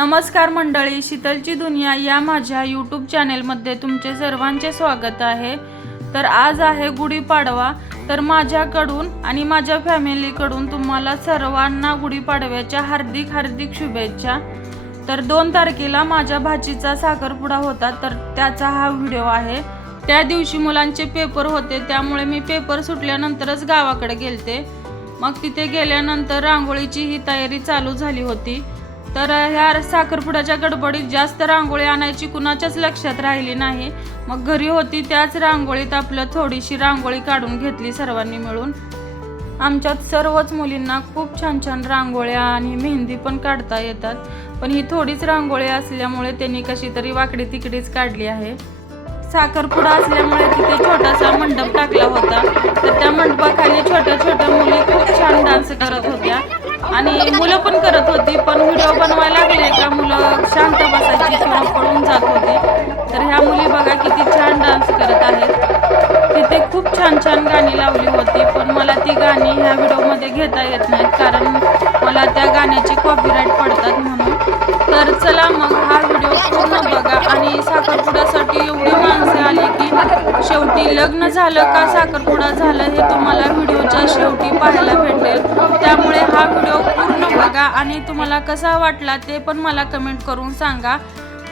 नमस्कार मंडळी, शीतलची दुनिया या माझ्या यूट्यूब चॅनेलमध्ये तुमचे सर्वांचे स्वागत आहे। तर आज आहे गुढीपाडवा। तर माझ्याकडून आणि माझ्या फॅमिलीकडून तुम्हाला सर्वांना गुढीपाडव्याच्या हार्दिक हार्दिक शुभेच्छा। तर 2 तारखेला माझ्या भाचीचा साखरपुडा होता, तर त्याचा हा व्हिडिओ आहे। त्या दिवशी मुलांचे पेपर होते, त्यामुळे मी पेपर सुटल्यानंतरच गावाकडे गेलते। मग तिथे गेल्यानंतर रांगोळीची ही तयारी चालू झाली होती। तर ह्या साखरपुड्याच्या गडबडीत जास्त रांगोळी आणायची कुणाच्याच लक्षात राहिली नाही। मग घरी होती त्याच रांगोळीत आपलं थोडीशी रांगोळी काढून घेतली सर्वांनी मिळून। आमच्यात सर्वच मुलींना खूप छान छान रांगोळ्या आणि मेहंदी पण काढता येतात, पण ही थोडीच रांगोळी असल्यामुळे त्यांनी कशी तरी वाकडी तिकडीच काढली आहे। साखरपुडा असल्यामुळे तिथे छोटासा मंडप टाकला होता, तर त्या मंडपाखाली छोट्या छोट्या मुली खूप छान डान्स करत होत्या आणि मुलं पण करत होती। पण व्हिडिओ बनवायला लागले का मुलं शांत बसायची किंवा पळून जात होती। तर ह्या मुली बघा किती छान डान्स करत आहेत। तिथे खूप छान छान गाणी लावली होती, पण मला ती गाणी ह्या व्हिडिओमध्ये घेता येत नाहीत, कारण मला त्या गाण्याचे कॉपीराईट पडतात म्हणून। तर चला मग हा व्हिडिओ पूर्ण बघा। आणि साखरपुड्यासाठी एवढी माणसं आली की शेवटी लग्न झालं का साखरपुडा झालं हे तुम्हाला व्हिडिओच्या शेवटी पाहायला भेटेल। त्यामुळे हा व्हिडिओ पूर्ण बघा आणि तुम्हाला कसा वाटला ते पण मला कमेंट करून सांगा।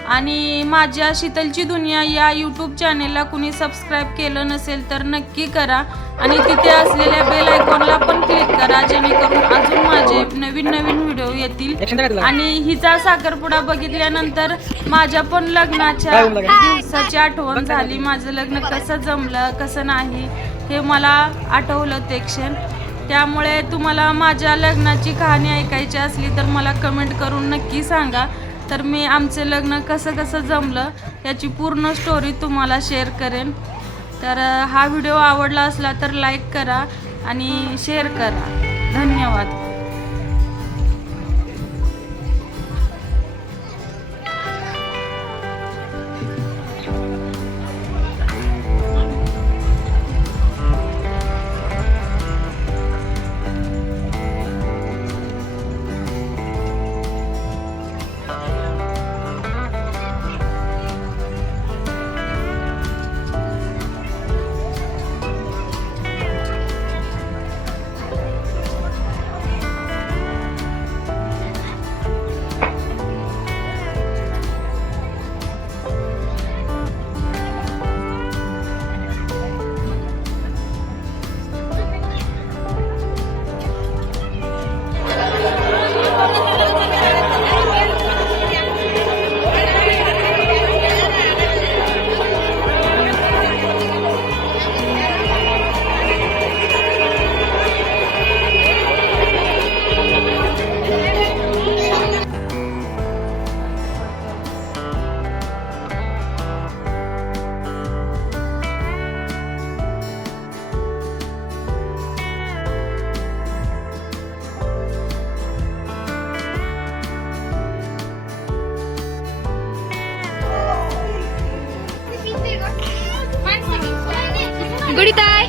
आणि माझ्या शीतलची दुनिया या यूट्यूब चॅनेलला कुणी सबस्क्राईब केलं नसेल तर नक्की करा आणि तिथे असलेल्या बेल आयकॉनला पण क्लिक करा, जेणेकरून अजून माझे नवीन नवीन व्हिडिओ येतील। आणि हिचा साखरपुडा बघितल्यानंतर माझ्या पण लग्नाच्या दिवसाची आठवण झाली। माझं लग्न कसं जमलं कसं नाही हे मला आठवलं ते क्षण। त्यामुळे तुम्हाला माझ्या लग्नाची कहाणी ऐकायची असली तर मला कमेंट करून नक्की सांगा। तर मी आमचं लग्न कसं कसं जमलं याची पूर्ण स्टोरी तुम्हाला शेअर करेन। तर हा व्हिडिओ आवडला असला तर लाईक करा आणि शेअर करा। धन्यवाद। गुडीताई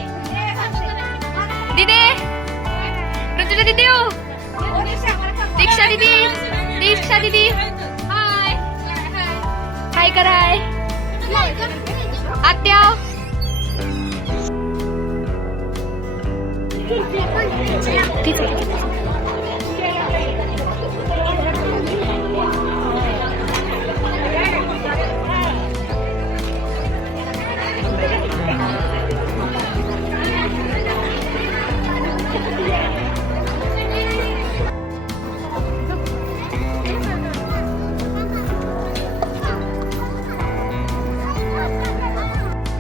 दीदी ऋतुजा दीदी दीक्षा दीदी दीक्षा दीदी हाय हाय कराय आत्या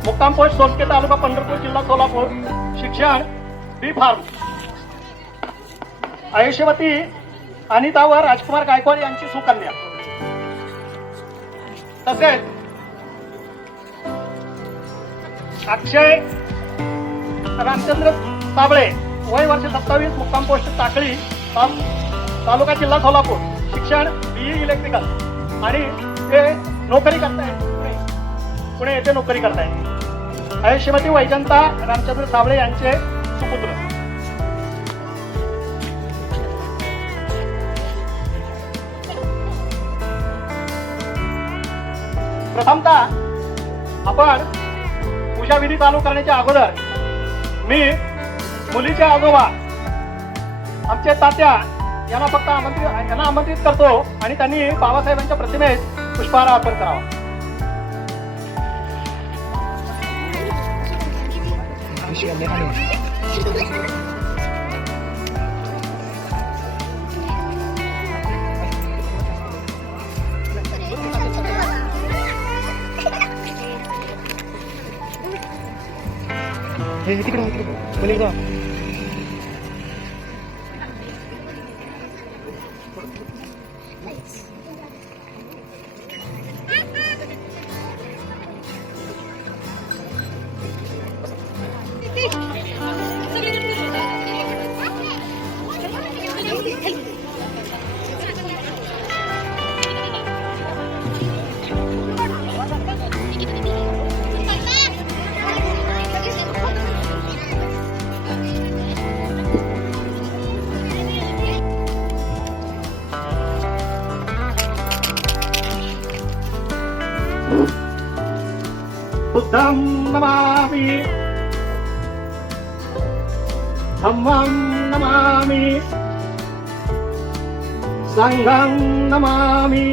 मुक्काम पोस्ट सोनके तालुका पंढरपूर जिल्हा सोलापूर। शिक्षण बी फार्म। आयुष्यवती अनिता व राजकुमार गायकवाड यांची सुकन्या। तसेच अक्षय रामचंद्र साबळे वय वर्ष 27, मुक्काम पोस्ट टाकळी तालुका जिल्हा सोलापूर। शिक्षण बीई इलेक्ट्रिकल आणि ते नोकरी करतायत पुणे येथे नोकरी करतायत। आयुष्यवती वैजंता रामचंद्र साबळे यांचे सुपुत्र। प्रथमतः आपण पूजाविधी चालू करण्याच्या अगोदर मी मुलीचे आजोबा आमचे तात्या यांना फक्त आमंत्रित करतो आणि त्यांनी बाबासाहेबांच्या प्रतिमेस पुष्पहार अर्पण करावा. बुद्धं नमामि धम्मं नमामि संघं नमामि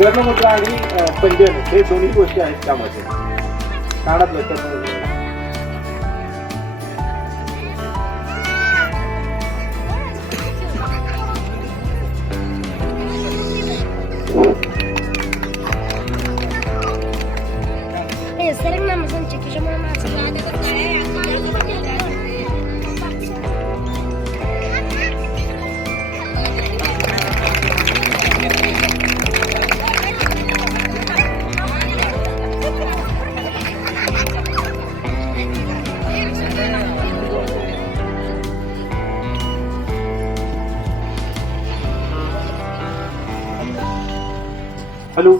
कर्णमुद्रा आणि पंजन हे दोन्ही गोष्टी आहेत त्यामध्ये कानात लक्षात हॅलो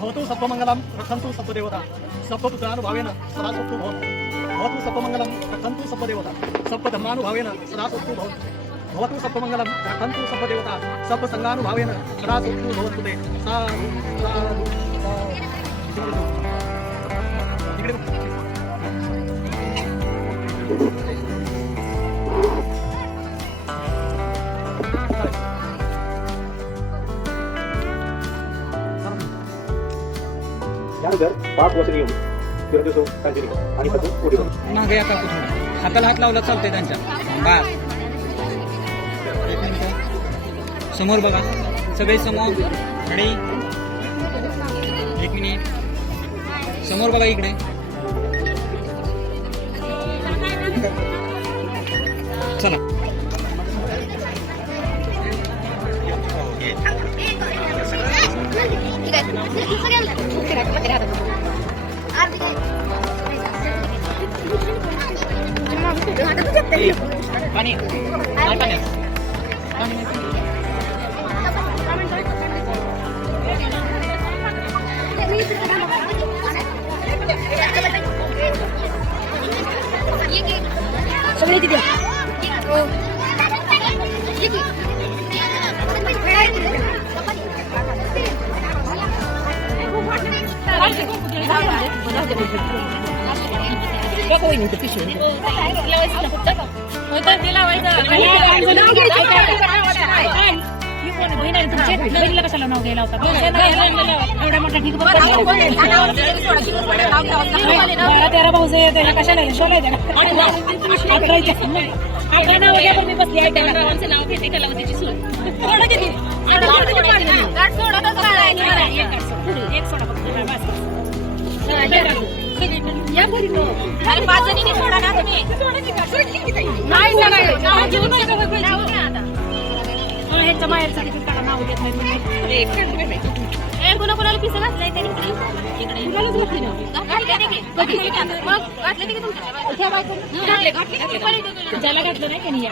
भवतु सत्वमंगलम रक्षन्तु सत्वदेवता सत्वपुत्रानुभावेन सदा सत्तु भवतु. भवतु सत्वमंगलम रक्षन्तु सत्वदेवता सत्वधर्मानुभावेन सदा सत्तु भवतु. भवतु सत्वमंगलम रक्षन्तु सत्वदेवता सत्वसंगानुभावेन सदा सत्तु भवतु ते. साधु साधु साधु. इकडे बघ. यानंतर 5 वर्ष येऊन चिरंजीव कांजरी आणि पद्धत पुढे मागे आता थोडं हाताला हात लावला चालतंय त्यांच्या. बस एक मिनिट समोर बघा सगळे समोर. रेडी 1 मिनिट समोर बघा इकडे. चला पाणी सगळे किती बहिणीला कशाला नाव द्यायला होता एवढा मोठा ठीक 12-13 भाऊ कशाला शोला येते आपलं नाव घ्या पण मी बसली आहे त्याला नाव घेते कलावतीची सून थोडं किती एक सोडा फक्त या घरी अरे 5 जणींनी सोडा ना तुम्ही नाही ह्यांच्या माहेरचा त्याला नाव देत नाही कोणाकोणाला पिसं घातलंय त्यांनी ज्याला घातलं नाही त्यांनी